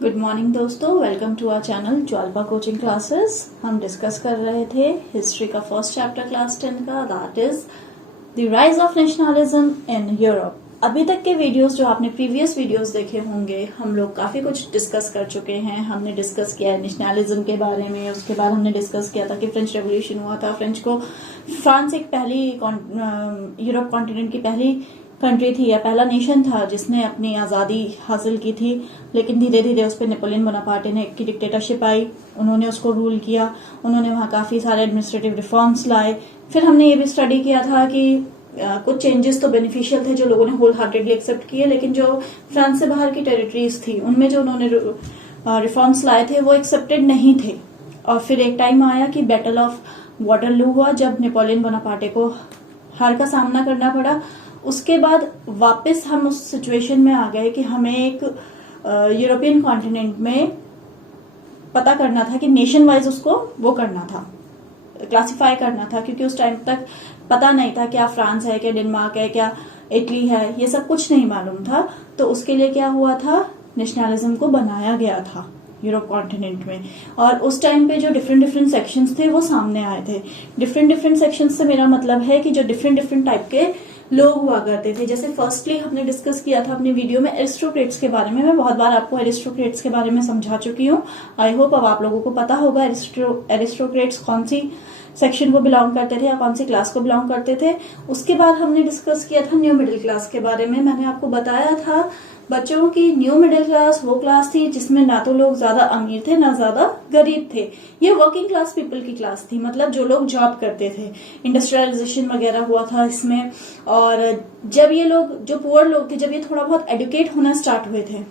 Good morning दोस्तों, welcome to our channel Jwalpa coaching classes. हम discuss कर रहे थे हिस्ट्री का फर्स्ट चैप्टर क्लास 10 का, that is the rise of nationalism in Europe. अभी तक के वीडियोस जो आपने प्रीवियस वीडियोस देखे होंगे, हम लोग काफी कुछ डिस्कस कर चुके हैं। हमने डिस्कस किया है नेशनलिज्म के बारे में, उसके बाद हमने डिस्कस किया था कि फ्रेंच रेवोल्यूशन हुआ था। फ्रांस एक पहली यूरोप कॉन्टिनेंट की पहली कंट्री थी या पहला नेशन था जिसने अपनी आज़ादी हासिल की थी, लेकिन धीरे धीरे उस पर नेपोलियन बोनापार्टे ने की डिक्टेटरशिप आई, उन्होंने उसको रूल किया, उन्होंने वहाँ काफ़ी सारे एडमिनिस्ट्रेटिव रिफॉर्म्स लाए। फिर हमने ये भी स्टडी किया था कि कुछ चेंजेस तो बेनिफिशियल थे जो लोगों ने होल हार्टेडली एक्सेप्ट किए, लेकिन जो फ्रांस से बाहर की टेरिटरीज थी उनमें जो उन्होंने रिफॉर्म्स लाए थे वो एक्सेप्टेड नहीं थे। और फिर एक टाइम आया कि बैटल ऑफ वाटरलू हुआ, जब नेपोलियन बोनापार्टे को हार का सामना करना पड़ा। उसके बाद वापस हम उस सिचुएशन में आ गए कि हमें एक यूरोपियन कॉन्टिनेंट में पता करना था कि नेशन वाइज उसको वो करना था, क्लासिफाई करना था, क्योंकि उस टाइम तक पता नहीं था क्या फ्रांस है, क्या डेनमार्क है, क्या इटली है, ये सब कुछ नहीं मालूम था। तो उसके लिए क्या हुआ था, नेशनलिज्म को बनाया गया था यूरोप कॉन्टिनेंट में। और उस टाइम पे जो डिफरेंट सेक्शंस थे वो सामने आए थे। डिफरेंट सेक्शंस से मेरा मतलब है कि जो डिफरेंट टाइप के लोग हुआ करते थे। जैसे फर्स्टली हमने डिस्कस किया था अपनी वीडियो में एरिस्टोक्रेट्स के बारे में। मैं बहुत बार आपको एरिस्टोक्रेट्स के बारे में समझा चुकी हूँ। आई होप अब आप लोगों को पता होगा एरिस्टोक्रेट्स कौन सी सेक्शन को बिलोंग करते थे या कौन सी क्लास को बिलोंग करते थे। उसके बाद हमने डिस्कस किया था न्यू मिडिल क्लास के बारे में। मैंने आपको बताया था बच्चों की न्यू मिडिल क्लास वो क्लास थी जिसमें ना तो लोग ज्यादा अमीर थे ना ज्यादा गरीब थे। ये वर्किंग क्लास पीपल की क्लास थी, मतलब जो लोग जॉब करते थे। इंडस्ट्रियलाइजेशन वगैरह हुआ था इसमें। और जब ये लोग जो पुअर लोग थे, जब ये थोड़ा बहुत एडुकेट होना स्टार्ट हुए थे,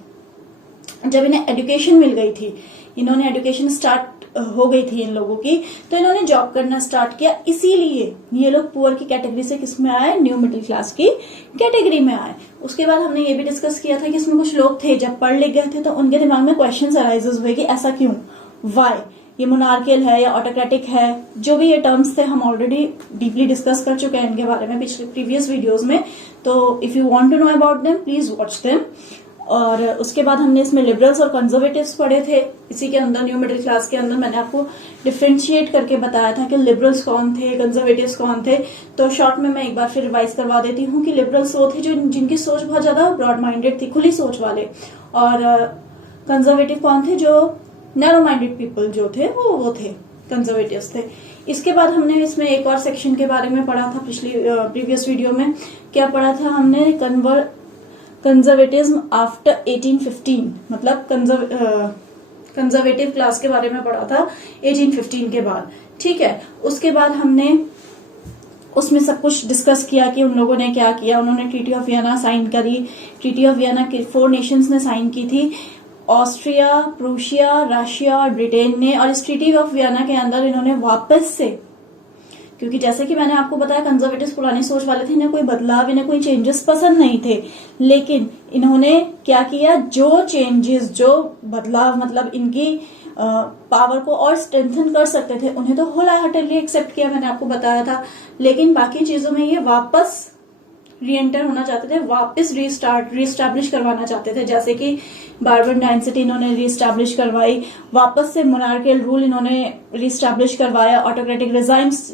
जब इन्हें एजुकेशन मिल गई थी, इन्होंने एजुकेशन स्टार्ट हो गई थी इन लोगों की, तो इन्होंने जॉब करना स्टार्ट किया। इसीलिए ये लोग पुअर की कैटेगरी से किस में आए, न्यू मिडिल क्लास की कैटेगरी में आए। उसके बाद हमने ये भी डिस्कस किया था कि इसमें कुछ लोग थे जब पढ़ लिख गए थे तो उनके दिमाग में क्वेश्चंस अराइजेस हुए कि ऐसा क्यों, वाई, ये मोनार्कियल है या ऑटोक्रेटिक है। जो भी ये टर्म्स थे हम ऑलरेडी डीपली डिस्कस कर चुके हैं इनके बारे में पिछले प्रीवियस वीडियोज में। तो if you want to know about them please watch them. और उसके बाद हमने इसमें लिबरल्स और कंजर्वेटिव्स पढ़े थे। इसी के अंदर न्यू मिडिल क्लास के अंदर मैंने आपको डिफ्रेंशिएट करके बताया था कि लिबरल्स कौन थे, कंजर्वेटिव्स कौन थे। तो शॉर्ट में मैं एक बार फिर रिवाइज करवा देती हूँ कि लिबरल्स वो थे जो जिनकी सोच बहुत ज्यादा ब्रॉड माइंडेड थी, खुली सोच वाले। और कंजर्वेटिव कौन थे, जो नैरो माइंडेड पीपल जो थे वो थे, कंजर्वेटिव्स थे। इसके बाद हमने इसमें एक और सेक्शन के बारे में पढ़ा था प्रीवियस वीडियो में। क्या पढ़ा था हमने, कंजर्वेटिज्म आफ्टर 1815, मतलब कंजर्वेटिव क्लास के बारे में पढ़ा था 1815 के बाद। ठीक है, उसके बाद हमने उसमें सब कुछ डिस्कस किया कि उन लोगों ने क्या किया। उन्होंने ट्रीटी ऑफ वियना साइन करी। ट्रीटी ऑफ वियना के 4 नेशंस ने साइन की थी, ऑस्ट्रिया, प्रूशिया, रशिया और ब्रिटेन ने। और इस ट्रीटी ऑफ वियना के अंदर इन्होंने वापस से, क्योंकि जैसे कि मैंने आपको बताया कंजर्वेटिव्स पुरानी सोच वाले थे, इन्हें कोई बदलाव, इन्हें कोई चेंजेस पसंद नहीं थे, लेकिन इन्होंने क्या किया, जो चेंजेस, जो बदलाव मतलब इनकी पावर को और स्ट्रेंथन कर सकते थे उन्हें तो होल हार्टेडली एक्सेप्ट किया, मैंने आपको बताया था। लेकिन बाकी चीजों में ये वापस री एंटर होना चाहते थे, वापस रीस्टैब्लिश करवाना चाहते थे। जैसे कि बार्बन डायनेस्टी इन्होंने रीस्टैब्लिश करवाई, वापस से मोनार्कियल रूल इन्होंने रीस्टैब्लिश करवाया, ऑटोक्रेटिक रिजाइम्स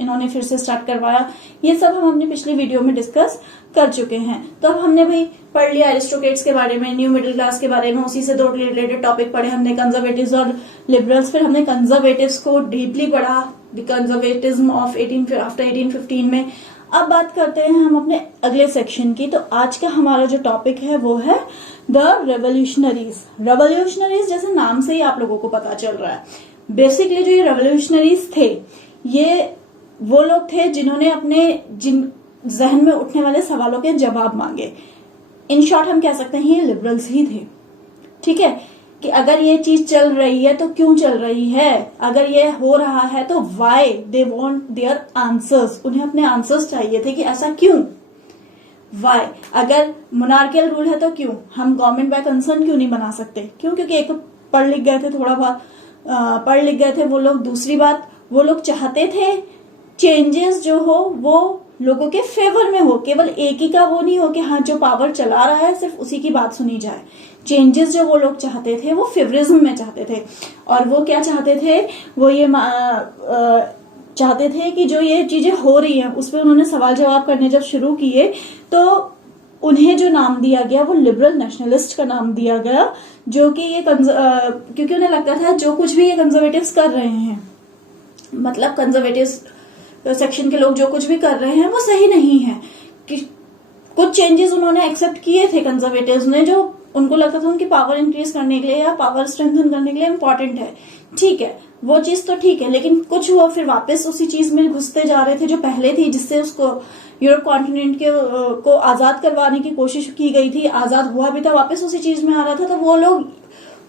इन्होंने फिर से स्टार्ट करवाया। ये सब हम अपनी पिछली वीडियो में डिस्कस कर चुके हैं। तो अब हमने भाई पढ़ लिया एरिस्टोक्रेट्स के बारे में, न्यू मिडिल क्लास के बारे में, उसी से 2 रिलेटेड टॉपिक पढ़े हमने, कंजर्वेटिव्स और लिबरल्स। फिर हमने कंजर्वेटिव्स को डीपली पढ़ा, द कंजर्वेटिज्म ऑफ आफ्टर 1815 में। अब बात करते हैं हम अपने अगले सेक्शन की। तो आज का हमारा जो टॉपिक है वो है द रेवोल्यूशनरीज। रेवोल्यूशनरीज जैसे नाम से ही आप लोगों को पता चल रहा है, बेसिकली जो ये रेवोल्यूशनरीज थे ये वो लोग थे जिन्होंने अपने जहन में उठने वाले सवालों के जवाब मांगे। इन शॉर्ट हम कह सकते हैं ये लिबरल्स ही थे। ठीक है, कि अगर ये चीज चल रही है तो क्यों चल रही है, अगर ये हो रहा है तो why, they want their answers, उन्हें अपने आंसर्स चाहिए थे कि ऐसा क्यों, वाई। अगर मोनार्कियल रूल है तो क्यों, हम गवर्नमेंट बाय कंसर्न क्यों नहीं बना सकते, क्यों, क्योंकि एक पढ़ लिख गए थे, थोड़ा बहुत पढ़ लिख गए थे वो लोग। दूसरी बात, वो लोग चाहते थे चेंजेस जो हो वो लोगों के फेवर में हो, केवल एक ही का वो नहीं हो कि हाँ जो पावर चला रहा है सिर्फ उसी की बात सुनी जाए। चेंजेस जो वो लोग चाहते थे वो फेवरिज्म में चाहते थे। और वो क्या चाहते थे, वो ये चाहते थे कि जो ये चीजें हो रही हैं उस पर उन्होंने सवाल जवाब करने जब शुरू किए तो उन्हें जो नाम दिया गया वो लिबरल नेशनलिस्ट का नाम दिया गया, जो कि ये क्योंकि उन्हें लगता था जो कुछ भी ये कंजर्वेटिव्स कर रहे हैं, मतलब कंजर्वेटिव सेक्शन के लोग जो कुछ भी कर रहे हैं वो सही नहीं है। कि कुछ चेंजेस उन्होंने एक्सेप्ट किए थे कंजर्वेटिव्स ने, जो उनको लगता था उनकी पावर इंक्रीज करने के लिए या पावर स्ट्रेंथन करने के लिए इम्पोर्टेंट है। ठीक है, वो चीज तो ठीक है, लेकिन कुछ वो फिर वापस उसी चीज में घुसते जा रहे थे जो पहले थी, जिससे उसको यूरोप कॉन्टिनेंट को आजाद करवाने की कोशिश की गई थी। आजाद हुआ भी था, वापस उसी चीज में आ रहा था। तो वो लोग,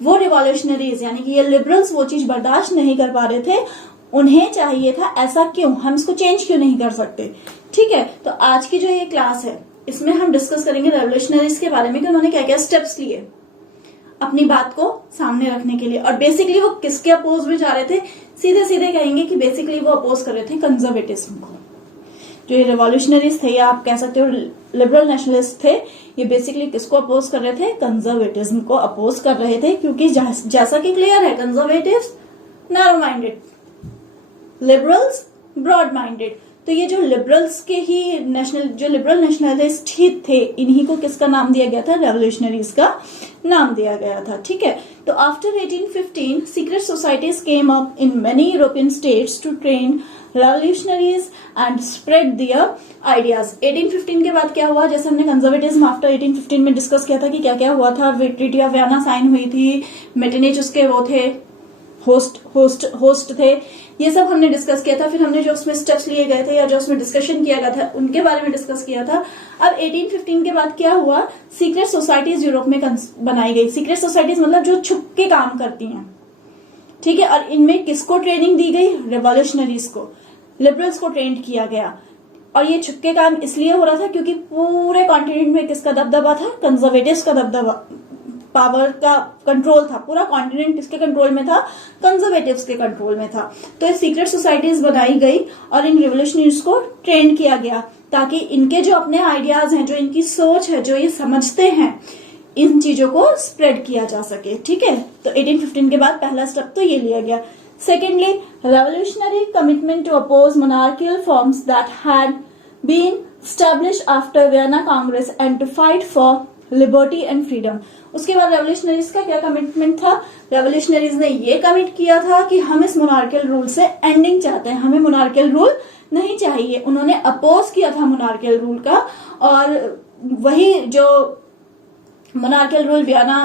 वो रिवॉल्यूशनरीज यानी कि ये लिबरल्स वो चीज बर्दाश्त नहीं कर पा रहे थे। उन्हें चाहिए था ऐसा क्यों, हम इसको चेंज क्यों नहीं कर सकते। ठीक है, तो आज की जो ये क्लास है इसमें हम डिस्कस करेंगे रेवोल्यूशनरीज के बारे में कि उन्होंने क्या क्या स्टेप्स लिए अपनी बात को सामने रखने के लिए। और बेसिकली वो किसके अपोज में जा रहे थे, सीधे सीधे कहेंगे कि बेसिकली वो अपोज कर रहे थे कंजर्वेटिज्म को। जो ये रेवोल्यूशनरीज थे या आप कह सकते हो लिबरल नेशनलिस्ट थे, ये बेसिकली किसको अपोज कर रहे थे, कंजर्वेटिज्म को अपोज कर रहे थे। क्योंकि जैसा कि क्लियर है, conservatives narrow minded, liberals broad minded. तो ये जो लिबरल्स के ही जो लिबरल नेशनलिस्ट ही थे, इन्हीं को किसका नाम दिया गया था, रेवोल्यूशनरीज का नाम दिया गया था। ठीक है, तो after 1815 secret societies came up in many European states to train revolutionaries and spread their ideas. 1815 के बाद क्या हुआ, जैसे हमने कंजर्वेटिज्म आफ्टर 1815 में डिस्कस किया था कि क्या क्या हुआ था। ट्रीटी ऑफ वियना साइन हुई थी, मेटरनिच उसके वो थे, होस्ट थे, ये सब हमने डिस्कस किया था। फिर हमने जो उसमें स्टेप्स लिए गए थे या जो उसमें डिस्कशन किया गया था उनके बारे में डिस्कस किया था। अब 1815 के बाद क्या हुआ, सीक्रेट सोसाइटीज यूरोप में बनाई गई। सीक्रेट सोसाइटीज मतलब जो छुप के काम करती हैं। ठीक है, और इनमें किसको ट्रेनिंग दी गई, रेवोल्यूशनरीज को, लिबरल्स को ट्रेंड किया गया। और ये छुप के काम इसलिए हो रहा था क्योंकि पूरे कॉन्टिनेंट में किसका दबदबा था, कंजर्वेटिव्स का दबदबा, पावर का कंट्रोल था। पूरा कॉन्टिनेंट किसके कंट्रोल में था, कंजर्वेटिव्स के कंट्रोल में था। तो ये सीक्रेट सोसाइटीज बनाई गई और इन रिवोल्यूशनरीज को ट्रेन किया गया ताकि इनके जो अपने आइडियाज हैं, जो इनकी सोच है, जो ये समझते हैं, इन चीजों को स्प्रेड किया जा सके। ठीक है, तो 1815 के बाद पहला स्टेप तो ये लिया गया। Secondly, revolutionary commitment to oppose monarchial forms that had been established after Vienna congress and to fight for liberty and freedom. उसके बाद रेवोल्यूशनरीज का क्या कमिटमेंट था, रेवोल्यूशनरीज ने ये कमिट किया था कि हम इस मोनार्कियल रूल से एंडिंग चाहते हैं, हमें मोनार्कियल रूल नहीं चाहिए। उन्होंने अपोज किया था मोनार्कियल रूल का, और वही जो monarchial rule Vienna,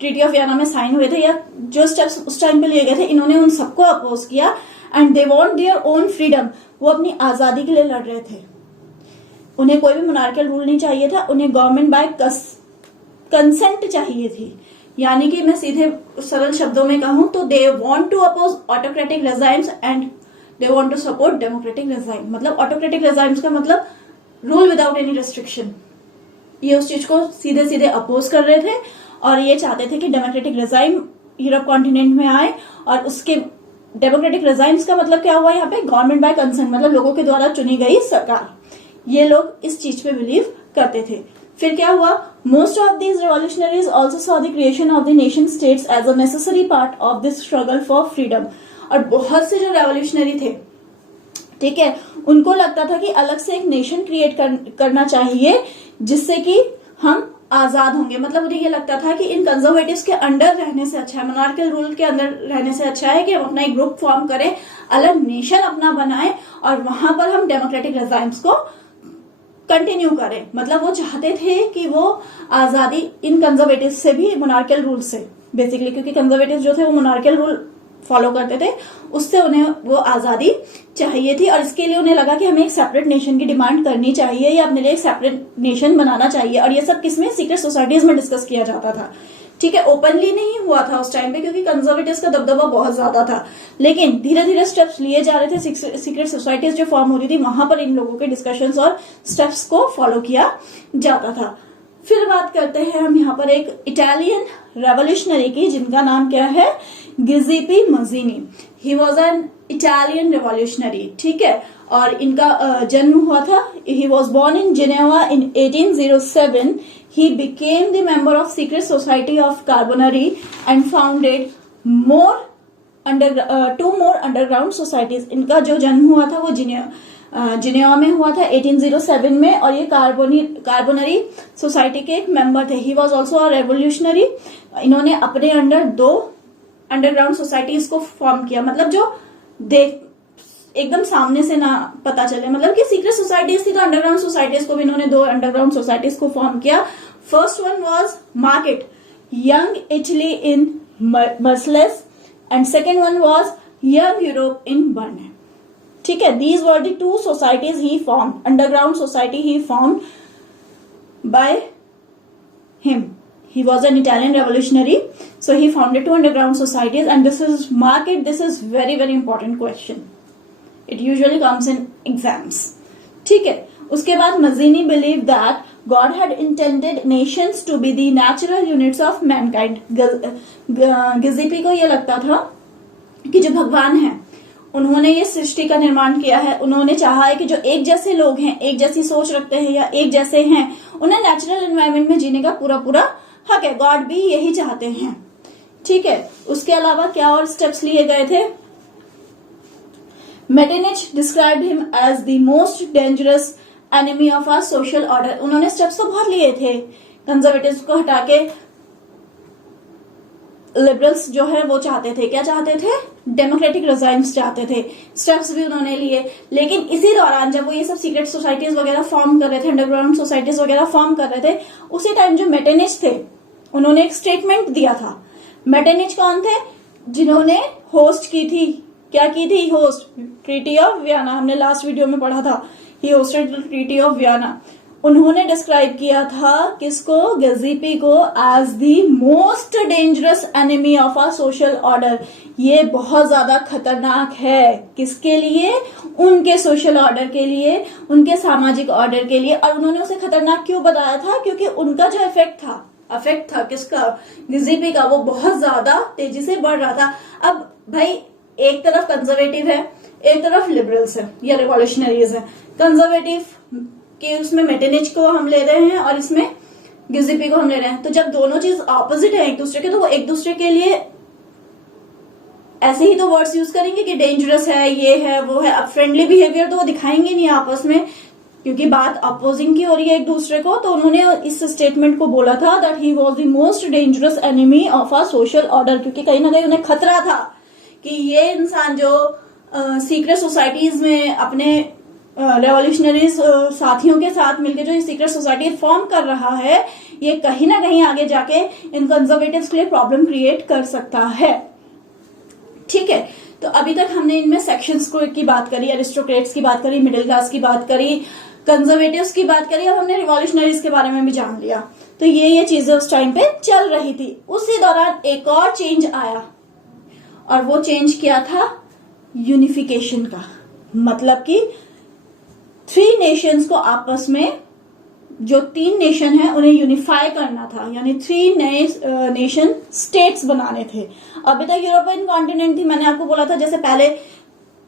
treaty of Vienna में साइन हुए थे या जो स्टेप्स उस टाइम पे लिए गए थे, इन्होंने उन सबको अपोज किया। And they want their own freedom, वो अपनी आजादी के लिए लड़ रहे थे। उन्हें कोई भी मोनार्कियल रूल नहीं चाहिए था, उन्हें गवर्नमेंट बाय कंसेंट चाहिए थी। यानी कि मैं सीधे सरल शब्दों में कहूं तो they want to oppose autocratic regimes and they want to support democratic regime. मतलब ऑटोक्रेटिक रेजाइम्स का मतलब रूल विदाउट एनी रेस्ट्रिक्शन। ये उस चीज को सीधे सीधे अपोज कर रहे थे और ये चाहते थे कि डेमोक्रेटिक रेजाइम यूरोप कॉन्टिनेंट में आए। और उसके डेमोक्रेटिक रेजाइम्स का मतलब क्या हुआ यहाँ पे, गवर्नमेंट बाय कंसेंट, मतलब लोगों के द्वारा चुनी गई सरकार। ये लोग इस चीज पे बिलीव करते थे। फिर क्या हुआ, most of these revolutionaries also saw the creation of the nation states as a necessary part of this struggle for freedom. और बहुत से जो रेवोल्यूशनरी थे, ठीक है, उनको लगता था कि अलग से एक नेशन क्रिएट करना चाहिए जिससे कि हम आजाद होंगे। मतलब उन्हें ये लगता था कि इन कंजर्वेटिव्स के अंडर रहने से अच्छा है, मोनार्कियल रूल के अंदर रहने से अच्छा है कि हम अपना एक ग्रुप फॉर्म करें, अलग नेशन अपना बनाएं और वहां पर हम डेमोक्रेटिक रेजाइम्स को कंटिन्यू करें। मतलब वो चाहते थे कि वो आजादी इन कंजर्वेटिव से भी, मोनार्कियल रूल से बेसिकली, क्योंकि कंजर्वेटिव जो थे वो मोनार्कियल रूल फॉलो करते थे, उससे उन्हें वो आजादी चाहिए थी। और इसके लिए उन्हें लगा कि हमें एक सेपरेट नेशन की डिमांड करनी चाहिए या अपने लिए एक सेपरेट नेशन बनाना चाहिए। और ये सब किसमें, सीक्रेट सोसाइटीज में डिस्कस किया जाता था। ठीक है, ओपनली नहीं हुआ था उस टाइम पे क्योंकि कंजर्वेटिव्स का दबदबा बहुत ज्यादा था, लेकिन धीरे धीरे स्टेप्स लिए जा रहे थे। सीक्रेट सोसाइटीज जो फॉर्म हो रही थी वहां पर इन लोगों के डिस्कशंस और स्टेप्स को फॉलो किया जाता था। फिर बात करते हैं हम यहाँ पर एक इटालियन रेवोल्यूशनरी की, जिनका नाम क्या है, Giuseppe Mazzini. He was an Italian revolutionary, ठीक है। और इनका जन्म हुआ था, he was born in Geneva in 1807। He became the member of secret society of Carbonari and founded two more underground societies. इनका जो जन्म हुआ था वो जिनेवा में हुआ था 1807 में, और ये कार्बोनरी सोसाइटी के एक मेंबर थे। He was also a revolutionary. इन्होंने अपने अंडर 2 अंडरग्राउंड सोसाइटीज को फॉर्म किया, मतलब जो देख एकदम सामने से ना पता चले, मतलब कि सीक्रेट सोसाइटीज थी तो अंडरग्राउंड सोसाइटीज को भी इन्होंने 2 अंडरग्राउंड सोसाइटीज को फॉर्म किया। First one was market Young Italy in Marseilles and second one was Young Europe in Berne, ठीक है। These were the 2 societies he form, underground society he form by him. He was an Italian revolutionary, so he founded 2 underground societies, and this is market. This is very very important question. It usually comes in exams. ठीक है. उसके बाद Mazzini believed that God had intended nations to be the natural units of mankind. गिजिपी को ये लगता था कि जो भगवान है उन्होंने ये सृष्टि का निर्माण किया है, उन्होंने चाहा है कि जो एक जैसे लोग हैं, एक जैसी सोच रखते हैं या एक जैसे हैं, उन्हें नेचुरल एनवायरनमेंट में जीने का पूरा हक है। गॉड भी यही चाहते हैं, ठीक है। उसके अलावा क्या और स्टेप्स लिए गए थे? Metternich described him as the most dangerous enemy of our social order. उन्होंने स्टेप्स तो बहुत लिए थे, कंजर्वेटिव्स को हटा के लिबरल्स जो है वो चाहते थे, क्या चाहते थे? डेमोक्रेटिक रिजाइम्स चाहते थे। स्टेप्स भी उन्होंने लिए, लेकिन इसी दौरान जब वो ये सब सीक्रेट सोसाइटीज वगैरह फॉर्म कर रहे थे, अंडरग्राउंड सोसाइटीज वगैरह फॉर्म कर रहे थे, उसी टाइम जो मेटेनिच थे उन्होंने एक स्टेटमेंट दिया था। मेटेनिच कौन थे? जिन्होंने होस्ट की थी, क्या की थी? होस्ट ट्रीटी ऑफ वियना, हमने लास्ट वीडियो में पढ़ा था। He hosted treaty of Vienna. उन्होंने डिस्क्राइब किया था किसको? गिजिपी को as the most dangerous enemy of our social order. ये बहुत ज्यादा खतरनाक है, किसके लिए? उनके सोशल ऑर्डर के लिए, उनके सामाजिक ऑर्डर के लिए। और उन्होंने उसे खतरनाक क्यों बताया था? क्योंकि उनका जो इफेक्ट था किसका? गिजिपी का, वो बहुत ज्यादा तेजी से बढ़ रहा था। अब भाई एक तरफ कंजर्वेटिव है, एक तरफ लिबरल्स है या रिवॉल्यूशनरीज है। कंजर्वेटिव कि उसमें मेटेनिच को हम ले रहे हैं और इसमें गिजिपी को हम ले रहे हैं, तो जब दोनों चीज ऑपोजिट है एक दूसरे के, तो वो एक दूसरे के लिए ऐसे ही तो वर्ड्स यूज करेंगे कि डेंजरस है, ये है, वो है। अब फ्रेंडली बिहेवियर तो वो दिखाएंगे नहीं आपस में, क्योंकि बात अपोजिंग की हो रही है एक दूसरे को। तो उन्होंने इस स्टेटमेंट को बोला था that he was the most dangerous enemy of our social order, क्योंकि कहीं ना कहीं उन्हें खतरा था कि ये इंसान जो सीक्रेट सोसाइटीज में अपने रेवोल्यूशनरीज साथियों के साथ मिलकर जो सीक्रेट सोसाइटी फॉर्म कर रहा है, ये कहीं ना कहीं आगे जाके इन कंजर्वेटिव्स के लिए प्रॉब्लम क्रिएट कर सकता है, ठीक है। तो अभी तक हमने इनमें सेक्शंस की बात करी, एरिस्टोक्रेट्स की बात करी, मिडिल क्लास की बात करी, कंजर्वेटिव्स की बात करी, अब हमने रिवॉल्यूशनरीज के बारे में भी जान लिया। तो ये चीजें उस टाइम पे चल रही थी। उसी दौरान एक और चेंज आया, और वो चेंज क्या था? यूनिफिकेशन का। मतलब कि 3 नेशंस को आपस में, जो 3 नेशन है उन्हें यूनिफाई करना था, यानी 3 नए नेशन स्टेट्स बनाने थे। अभी तक यूरोपियन कॉन्टिनेंट थी, मैंने आपको बोला था जैसे पहले,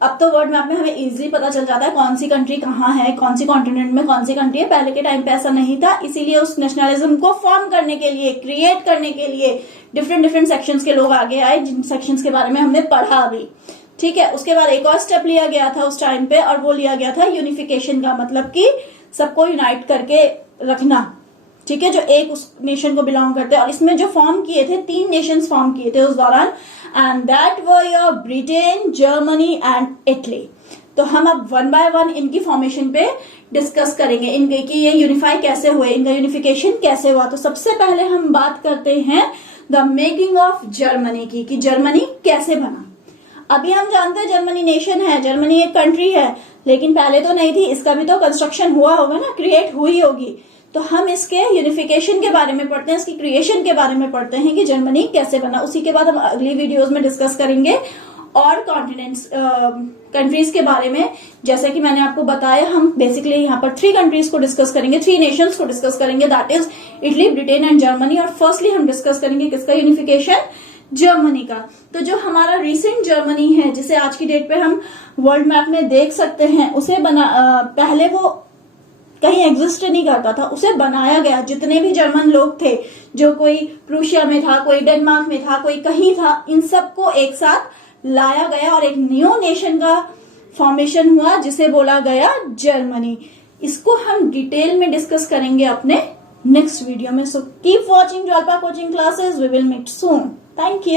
अब तो वर्ल्ड मैप में हमें इजीली पता चल जाता है कौन सी कंट्री कहाँ है, कौन सी कॉन्टिनेंट में कौन सी कंट्री है। पहले के टाइम पे ऐसा नहीं था, इसीलिए उस नेशनलिज्म को फॉर्म करने के लिए, क्रिएट करने के लिए डिफरेंट सेक्शंस के लोग आगे आए, जिन सेक्शंस के बारे में हमने पढ़ा अभी, ठीक है। उसके बाद एक और स्टेप लिया गया था उस टाइम पे, और वो लिया गया था यूनिफिकेशन का, मतलब कि सबको यूनाइट करके रखना, ठीक है, जो एक उस नेशन को बिलोंग करते हैं। और इसमें जो फॉर्म किए थे, 3 नेशंस फॉर्म किए थे उस दौरान, and that were your Britain, Germany and Italy. तो हम अब 1 बाय 1 इनकी फॉर्मेशन पे डिस्कस करेंगे, इनके कि ये यूनिफाई कैसे हुए, इनका यूनिफिकेशन कैसे हुआ। तो सबसे पहले हम बात करते हैं द मेकिंग ऑफ जर्मनी की, कि जर्मनी कैसे बना। अभी हम जानते हैं जर्मनी नेशन है, जर्मनी एक कंट्री है, लेकिन पहले तो नहीं थी, इसका भी तो कंस्ट्रक्शन हुआ होगा ना, क्रिएट हुई होगी। तो हम इसके यूनिफिकेशन के बारे में पढ़ते हैं, इसकी क्रिएशन के बारे में पढ़ते हैं कि जर्मनी कैसे बना। उसी के बाद हम अगली वीडियोस में डिस्कस करेंगे और कॉन्टिनेंट्स कंट्रीज के बारे में। जैसे कि मैंने आपको बताया, हम बेसिकली यहाँ पर 3 कंट्रीज को डिस्कस करेंगे, 3 नेशंस को डिस्कस करेंगे, that is Italy, Britain and Germany. और फर्स्टली हम डिस्कस करेंगे किसका यूनिफिकेशन, जर्मनी का। तो जो हमारा रिसेंट जर्मनी है, जिसे आज की डेट पे हम वर्ल्ड मैप में देख सकते हैं, उसे पहले वो कहीं एग्जिस्ट नहीं करता था, उसे बनाया गया। जितने भी जर्मन लोग थे, जो कोई प्रूशिया में था, कोई डेनमार्क में था, कोई कहीं था, इन सबको एक साथ लाया गया और एक न्यू नेशन का फॉर्मेशन हुआ, जिसे बोला गया जर्मनी। इसको हम डिटेल में डिस्कस करेंगे अपने नेक्स्ट वीडियो में। So keep watching Jwalpa coaching classes, we will meet soon. Thank you.